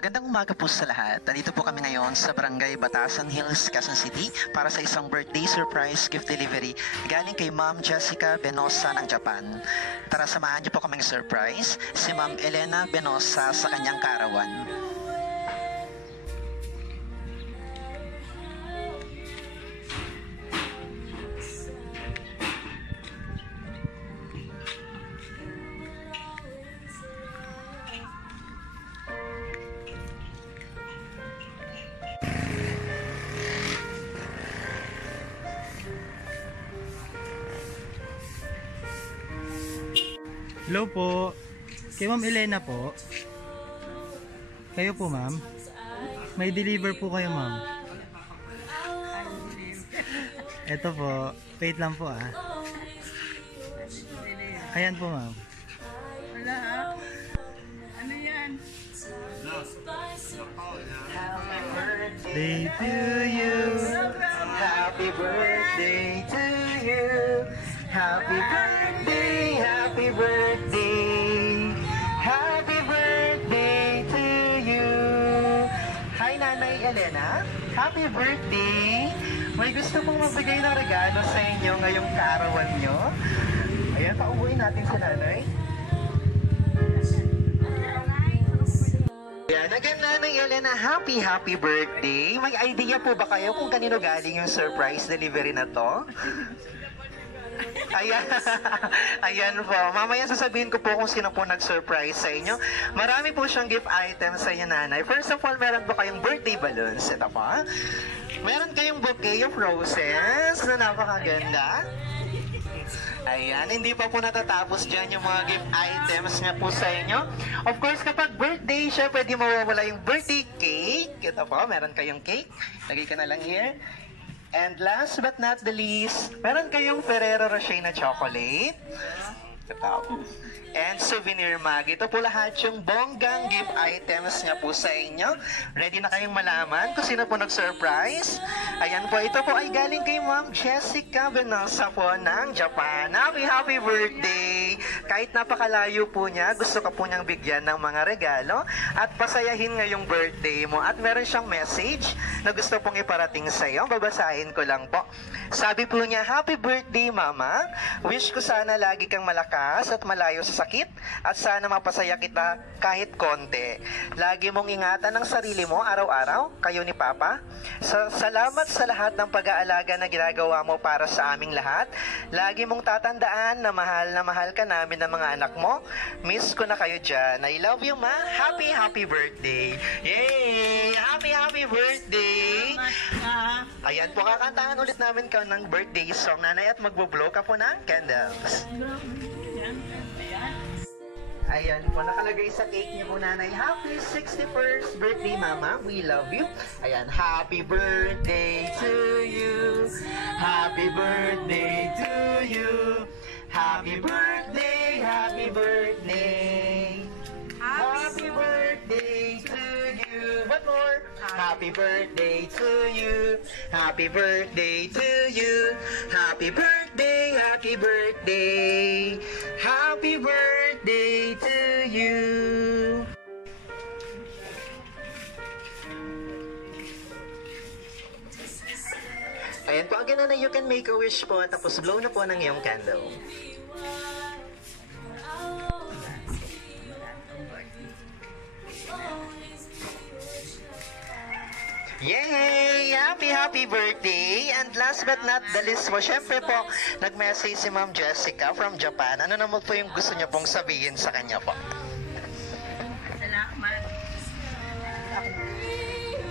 Magandang umaga po sa lahat. Nandito po kami ngayon sa Barangay Batasan Hills, Quezon City para sa isang birthday surprise gift delivery galing kay Ma'am Jessica Benosa ng Japan. Tara samahan niyo po kaming surprise si Ma'am Elena Benosa sa kanyang kaarawan. Hello po. Kay Ma'am Elena po. Kayo po, ma'am. May deliver po kayo, ma'am. Ito po. Wait lang po, ah. Ayan po, ma'am. Wala ha? Ano yan? Day to you. Happy birthday to you. Happy birthday, happy birthday. Happy birthday to you. Hi, Nanay Elena. Happy birthday. May gusto pong magbigay ng regalo sa inyo ngayong kaarawan nyo. Ayan, paubuin natin si Nanay. Ayan, again, Nanay Elena, happy birthday. May idea po ba kayo kung kanino galing yung surprise delivery na to? Ayan, ayan po. Mamaya sasabihin ko po kung sino po nag-surprise sa inyo. Marami po siyang gift items sa inyo, Nanay. First of all, meron po kayong birthday balloons. Ito po. Meron kayong bouquet of roses na napakaganda. Ayan, hindi pa po natatapos dyan yung mga gift items niya po sa inyo. Of course, kapag birthday siya, pwede mawawala yung birthday cake. Ito po, meron kayong cake. Lagay ka na lang here. And last but not the least, meron kayong Ferrero Rocher na chocolate. Ito. And souvenir mug. Ito po lahat yung bonggang gift items niya po sa inyo. Ready na kayong malaman kung sino po nag-surprise? Ayan po, ito po ay galing kay Ma'am Jessica Benosa po ng Japan. Happy birthday! Kahit napakalayo po niya, gusto ka po niyang bigyan ng mga regalo at pasayahin ngayong birthday mo. At meron siyang message na gusto pong iparating sa iyo. Babasahin ko lang po. Sabi po niya, Happy birthday, Mama! Wish ko sana lagi kang malakas at malayo sa sakit at sana mapasaya kita kahit konti. Lagi mong ingatan ang sarili mo araw-araw, kayo ni Papa. Salamat sa lahat ng pag-aalaga na ginagawa mo para sa aming lahat. Lagi mong tatandaan na mahal ka namin ng mga anak mo. Miss ko na kayo dyan. I love you, Ma. Happy birthday. Yay! Happy birthday! Ayan po, kakantahan ulit namin ka ng birthday song, Nanay, at magbo-blow ka po ng candles. Ayan po, nakalagay sa cake niyo po, Nanay. Happy 61st birthday, Mama. We love you. Ayan, happy birthday to you. Happy birthday to you. Happy birthday, happy birthday. Happy birthday to you. One more. Happy birthday to you. Happy birthday to you. Happy birthday, happy birthday. Happy birthday to you. Ayan po, again na you can make a wish po, tapos blow na po ng iyong candle. Yay! Happy birthday! And last but not the least po, syempre po, nag-message si Ma'am Jessica from Japan. Ano naman po yung gusto niyo pong sabihin sa kanya po? Salamat.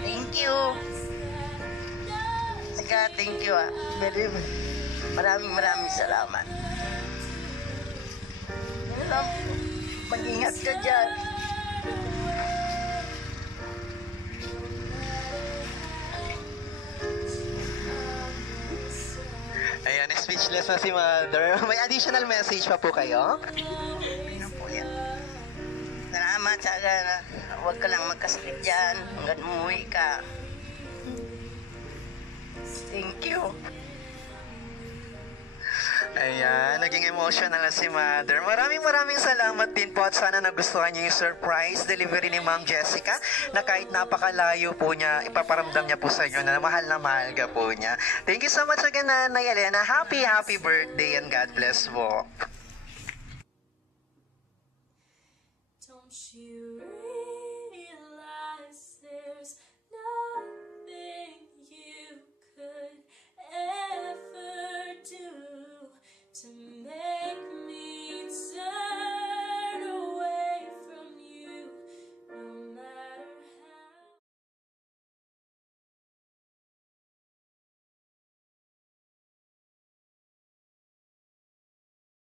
Thank you. Saka, thank you ah. Maraming salamat. Alam, mag-ingat ka dyan. Ayan, speechless na si Mother. May additional message pa po kayo? Ano po yan? Salamat sana na huwag ka lang magkasakit dyan hanggang umuwi ka. Thank you. Ayan, naging emotional na si Mother. Maraming salamat din po at sana nagustuhan niyo yung surprise delivery ni Ma'am Jessica na kahit napakalayo po niya, ipaparamdam niya po sa inyo na mahal ka po niya. Thank you so much again, Nanay Elena. Happy birthday and God bless po. Don't you